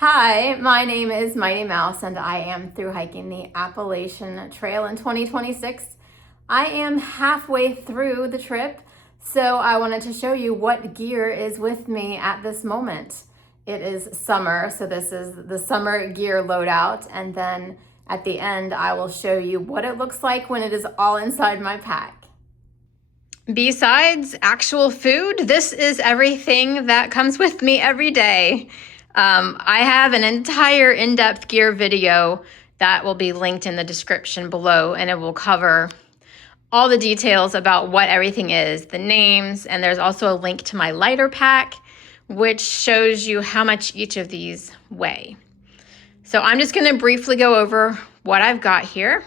Hi, my name is Mighty Mouse and I am through hiking the Appalachian Trail in 2026. I am halfway through the trip, so I wanted to show you what gear is with me at this moment. It is summer, so this is the summer gear loadout, and then at the end I will show you what it looks like when it is all inside my pack. Besides actual food, this is everything that comes with me every day. I have an entire in-depth gear video that will be linked in the description below, and it will cover all the details about what everything is, the names, and there's also a link to my lighter pack, which shows you how much each of these weigh. So I'm just going to briefly go over what I've got here.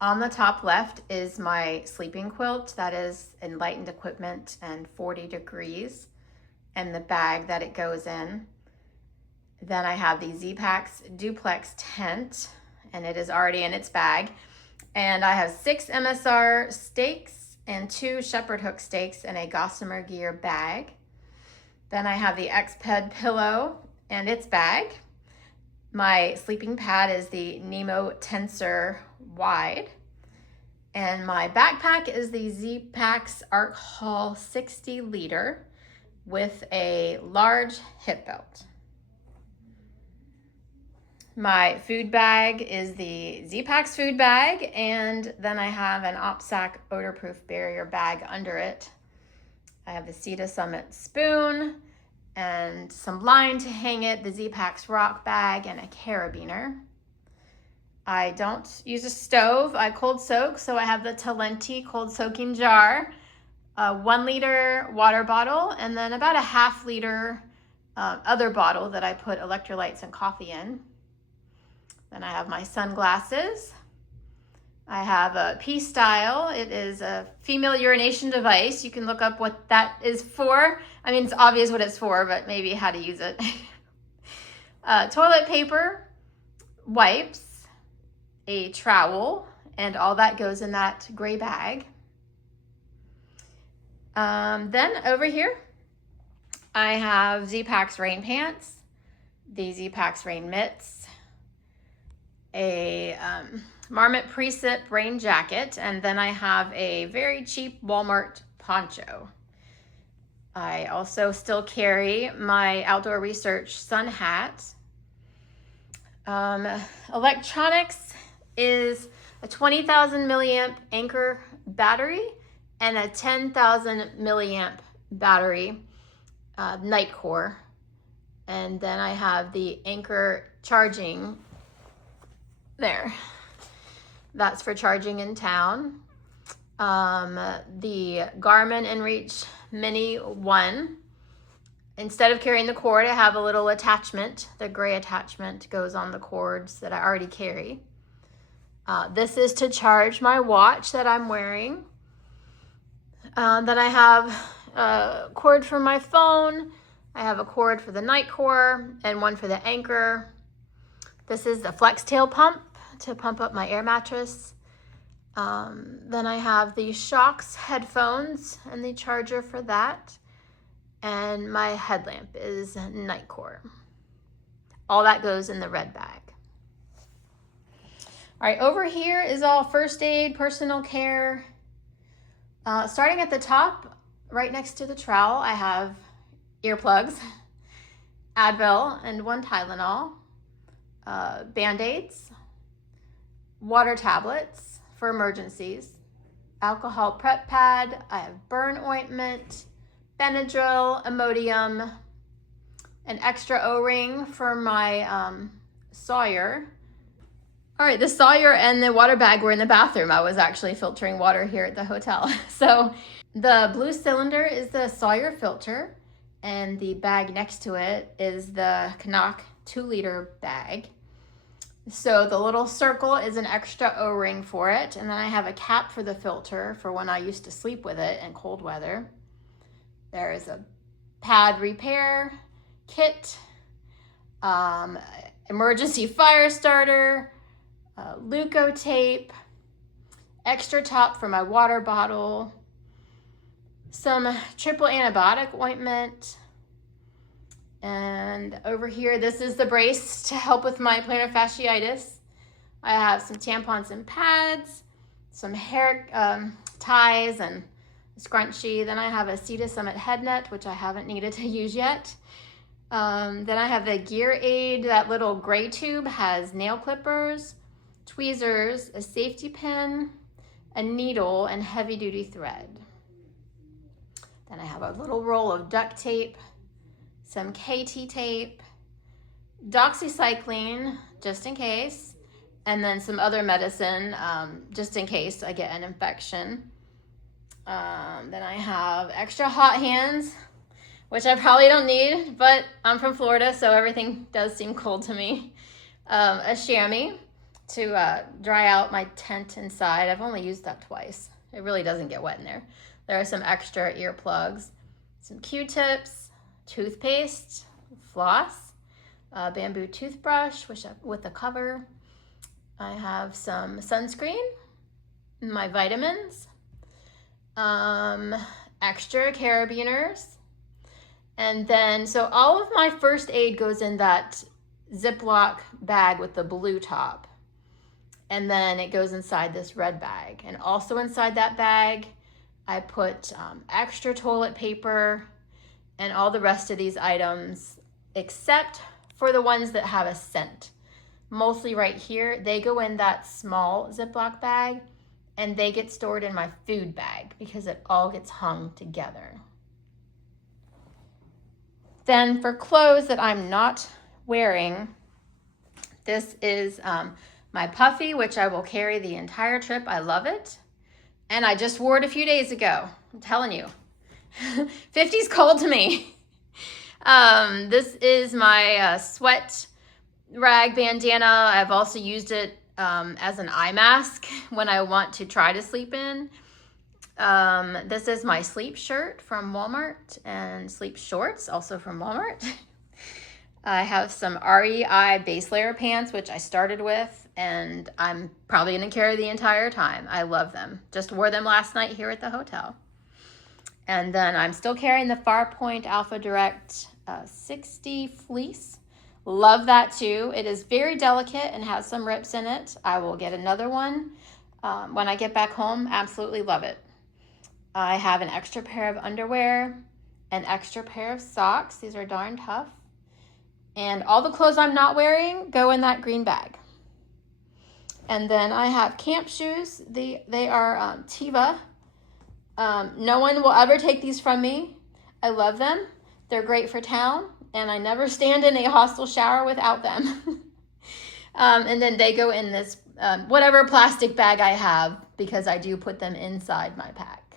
On the top left is my sleeping quilt that is Enlightened Equipment and 40 degrees, and the bag that it goes in. Then I have the Z-Packs duplex tent, and it is already in its bag. And I have 6 MSR stakes and 2 shepherd hook stakes in a Gossamer Gear bag. Then I have the Xped pillow and its bag. My sleeping pad is the Nemo Tensor Wide. And my backpack is the Z-Packs Arc Haul 60 liter with a large hip belt. My food bag is the Z-Packs food bag, and then I have an OpSac odor-proof barrier bag under it. I have the Ceta Summit spoon and some line to hang it, the Z-Packs rock bag, and a carabiner. I don't use a stove. I cold soak, so I have the Talenti cold soaking jar, a 1 liter water bottle, and then about a ½ liter other bottle that I put electrolytes and coffee in. Then I have my sunglasses. I have a P-Style. It is a female urination device. You can look up what that is for. I mean, it's obvious what it's for, but maybe how to use it. Toilet paper, wipes, a trowel, and all that goes in that gray bag. Then over here, I have Z-Packs rain pants, the Z-Packs rain mitts, a Marmot Precip rain jacket, and then I have a very cheap Walmart poncho. I also still carry my Outdoor Research sun hat. Electronics is a 20,000 milliamp Anchor battery and a 10,000 milliamp battery Nightcore. And then I have the Anchor charging there. That's for charging in town. The Garmin InReach Mini 1. Instead of carrying the cord, I have a little attachment. The gray attachment goes on the cords that I already carry. This is to charge my watch that I'm wearing. Then I have a cord for my phone. I have a cord for the Nightcore and one for the Anchor. This is the Flex Tail pump to pump up my air mattress. Then I have the Shocks headphones and the charger for that. And my headlamp is Nightcore. All that goes in the red bag. All right, over here is all first aid, personal care. Starting at the top, right next to the trowel, I have earplugs, Advil, and 1 Tylenol, Band-Aids, water tablets for emergencies, alcohol prep pad, I have burn ointment, Benadryl, Imodium, an extra O-ring for my Sawyer. All right, the Sawyer and the water bag were in the bathroom. I was actually filtering water here at the hotel. So the blue cylinder is the Sawyer filter, and the bag next to it is the Canuck 2 liter bag. So the little circle is an extra O-ring for it, and then I have a cap for the filter for when I used to sleep with it in cold weather. There is a pad repair kit, emergency fire starter, Leuco tape, extra top for my water bottle, some triple antibiotic ointment, And over here, this is the brace to help with my plantar fasciitis. I have some tampons and pads, some hair ties and a scrunchie. Then I have a Cedar Summit head net, which I haven't needed to use yet. Then I have the gear aid. That little gray tube has nail clippers, tweezers, a safety pin, a needle, and heavy duty thread. Then I have a little roll of duct tape, some KT tape, doxycycline, just in case, and then some other medicine, just in case I get an infection. Then I have extra hot hands, which I probably don't need, but I'm from Florida, so everything does seem cold to me. A chamois to dry out my tent inside. I've only used that twice. It really doesn't get wet in there. There are some extra earplugs, some Q-tips, toothpaste, floss, a bamboo toothbrush with a cover. I have some sunscreen, my vitamins, extra carabiners, and then, so all of my first aid goes in that Ziploc bag with the blue top, and then it goes inside this red bag. And also inside that bag, I put extra toilet paper and all the rest of these items, except for the ones that have a scent. Mostly right here, they go in that small Ziploc bag, and they get stored in my food bag because it all gets hung together. Then for clothes that I'm not wearing, this is my puffy, which I will carry the entire trip. I love it. And I just wore it a few days ago. I'm telling you, 50's cold to me. This is my sweat rag bandana. I've also used it as an eye mask when I want to try to sleep in. This is my sleep shirt from Walmart, and sleep shorts also from Walmart. I have some REI base layer pants, which I started with, and I'm probably going to carry the entire time. I love them. Just wore them last night here at the hotel. And then I'm still carrying the Farpoint Alpha Direct 60 fleece. Love that too. It is very delicate and has some rips in it. I will get another one when I get back home. Absolutely love it. I have an extra pair of underwear, an extra pair of socks. These are darn tough. And all the clothes I'm not wearing go in that green bag. And then I have camp shoes. They are Teva. No one will ever take these from me. I love them. They're great for town, and I never stand in a hostel shower without them. And then they go in this whatever plastic bag I have, because I do put them inside my pack.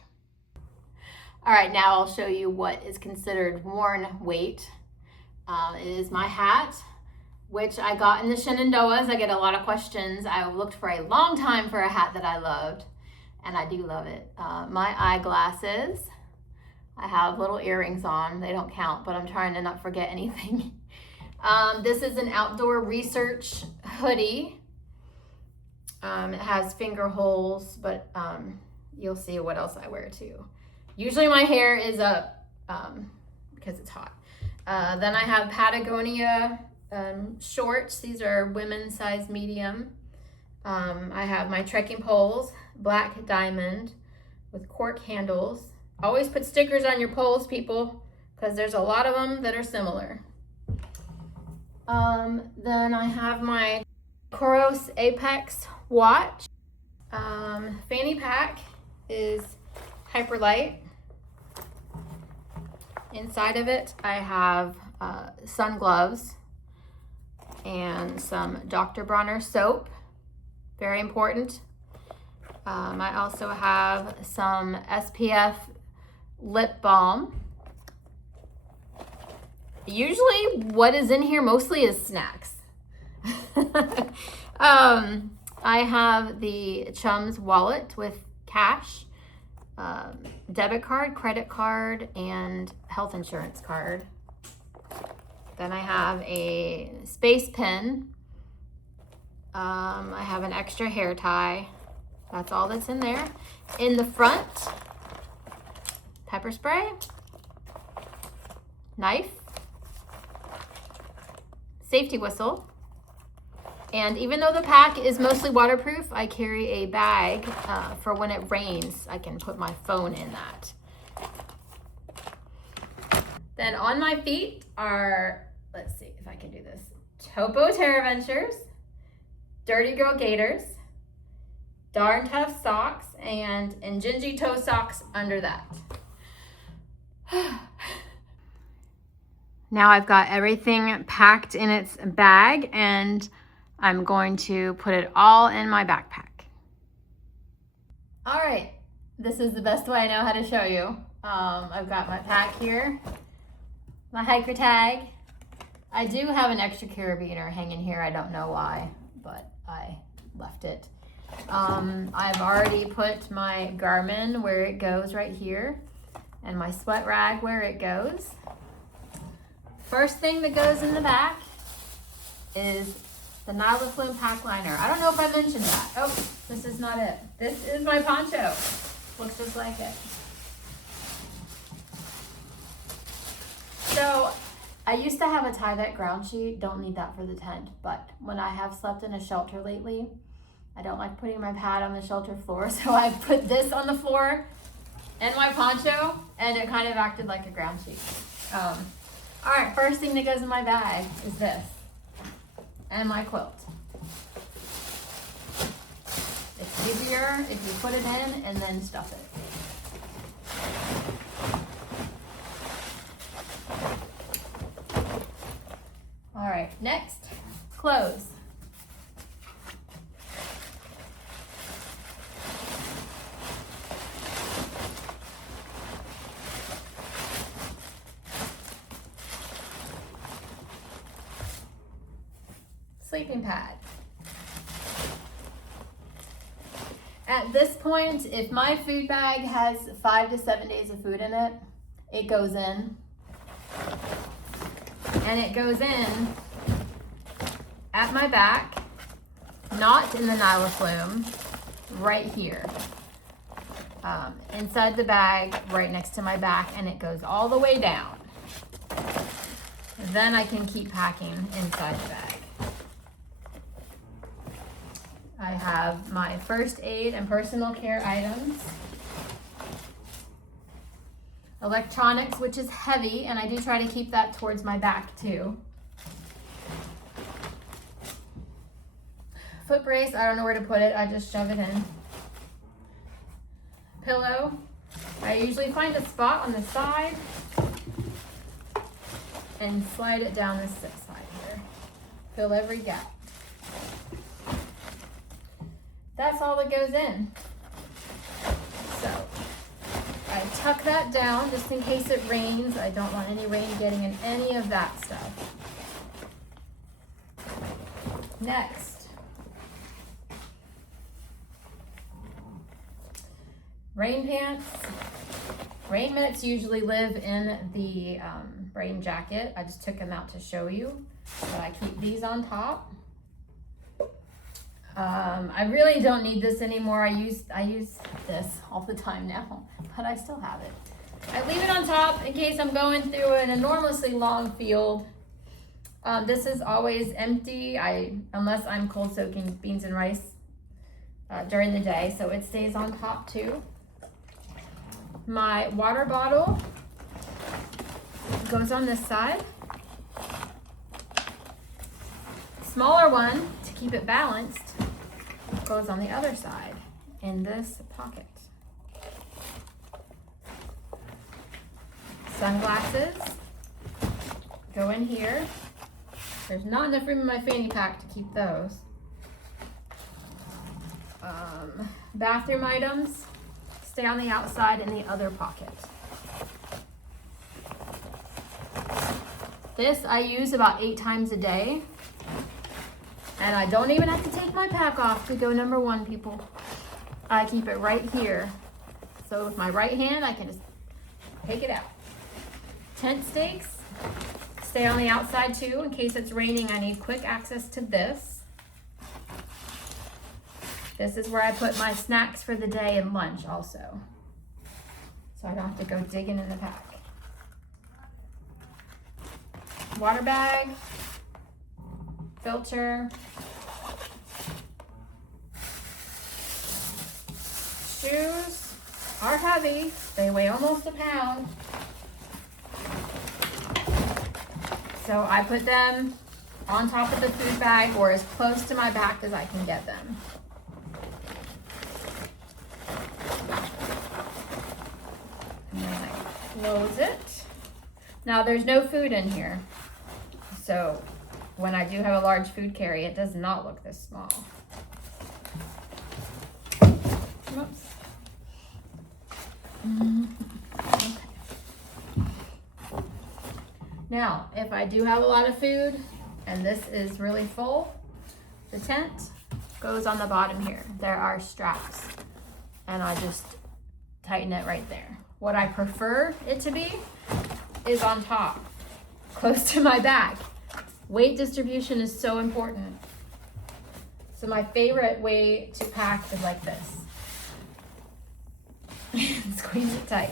All right, now I'll show you what is considered worn weight. It is my hat, which I got in the Shenandoahs. I get a lot of questions. I looked for a long time for a hat that I loved, and I do love it. My eyeglasses. I have little earrings on. They don't count, but I'm trying to not forget anything. This is an outdoor research hoodie. It has finger holes, but you'll see what else I wear too. Usually my hair is up because it's hot. Then I have Patagonia shorts. These are women's size medium. I have my trekking poles, black diamond with cork handles. Always put stickers on your poles, people, because there's a lot of them that are similar. Then I have my Coros Apex watch. Fanny pack is hyper light. Inside of it, I have sun gloves and some Dr. Bronner soap. Very important. I also have some SPF lip balm. Usually what is in here mostly is snacks. I have the Chums wallet with cash, debit card, credit card, and health insurance card. Then I have a space pen. I have an extra hair tie. That's all that's in there. In the front, pepper spray, knife, safety whistle. And even though the pack is mostly waterproof, I carry a bag for when it rains. I can put my phone in that. Then on my feet are, let's see if I can do this, Topo Terra Ventures, Dirty Girl Gaiters, Darn Tough socks, and Injinji toe socks under that. Now I've got everything packed in its bag, and I'm going to put it all in my backpack. All right, this is the best way I know how to show you. I've got my pack here, my hiker tag. I do have an extra carabiner hanging here. I don't know why, but I left it. I've already put my Garmin where it goes right here, and my sweat rag where it goes. First thing that goes in the back is the Nylaflume pack liner. I don't know if I mentioned that. Oh, this is not it. This is my poncho. Looks just like it. So I used to have a Tyvek ground sheet. Don't need that for the tent, but when I have slept in a shelter lately, I don't like putting my pad on the shelter floor, so I put this on the floor and my poncho, and it kind of acted like a ground sheet. All right, first thing that goes in my bag is this, and my quilt. It's easier if you put it in and then stuff it. All right, next, clothes. Sleeping pad. At this point, if my food bag has 5 to 7 days of food in it, it goes in. And it goes in at my back, not in the Nylaflume, right here. Inside the bag, right next to my back, and it goes all the way down. Then I can keep packing inside the bag. I have my first aid and personal care items. Electronics, which is heavy, and I do try to keep that towards my back too. Foot brace, I don't know where to put it, I just shove it in. Pillow, I usually find a spot on the side and slide it down this side here. Fill every gap. That's all that goes in. So I tuck that down just in case it rains. I don't want any rain getting in any of that stuff. Next, rain pants. Rain mitts usually live in the rain jacket. I just took them out to show you, but I keep these on top. I really don't need this anymore. I use this all the time now, but I still have it. I leave it on top in case I'm going through an enormously long field. This is always empty, unless I'm cold soaking beans and rice during the day, so it stays on top too. My water bottle goes on this side. Smaller one, to keep it balanced, goes on the other side in this pocket. Sunglasses go in here. There's not enough room in my fanny pack to keep those. Bathroom items stay on the outside in the other pocket. This I use about 8 times a day. And I don't even have to take my pack off to go number 1, people. I keep it right here. So with my right hand, I can just take it out. Tent stakes stay on the outside too. In case it's raining, I need quick access to this. This is where I put my snacks for the day and lunch also. So I don't have to go digging in the pack. Water bag. filter. Shoes are heavy. They weigh almost a pound. So I put them on top of the food bag or as close to my back as I can get them. And then I close it. Now there's no food in here. So when I do have a large food carry, it does not look this small. Oops. Okay. Now, if I do have a lot of food and this is really full, the tent goes on the bottom here. There are straps and I just tighten it right there. What I prefer it to be is on top, close to my back. Weight distribution is so important. So my favorite way to pack is like this. Squeeze it tight.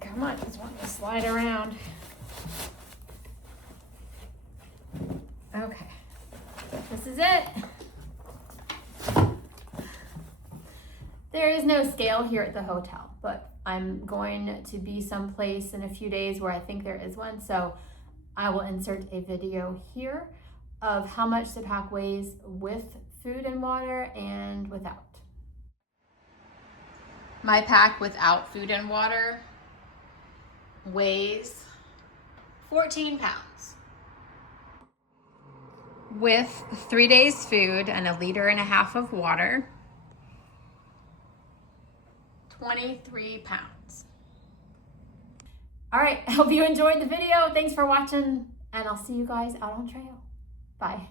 Come on, just want to slide around. Okay, this is it. There is no scale here at the hotel, but I'm going to be someplace in a few days where I think there is one, so I will insert a video here of how much the pack weighs with food and water and without. My pack without food and water weighs 14 pounds. With 3 days food and 1.5 liters of water, 23 pounds. All right, I hope you enjoyed the video. Thanks for watching, and I'll see you guys out on trail. Bye.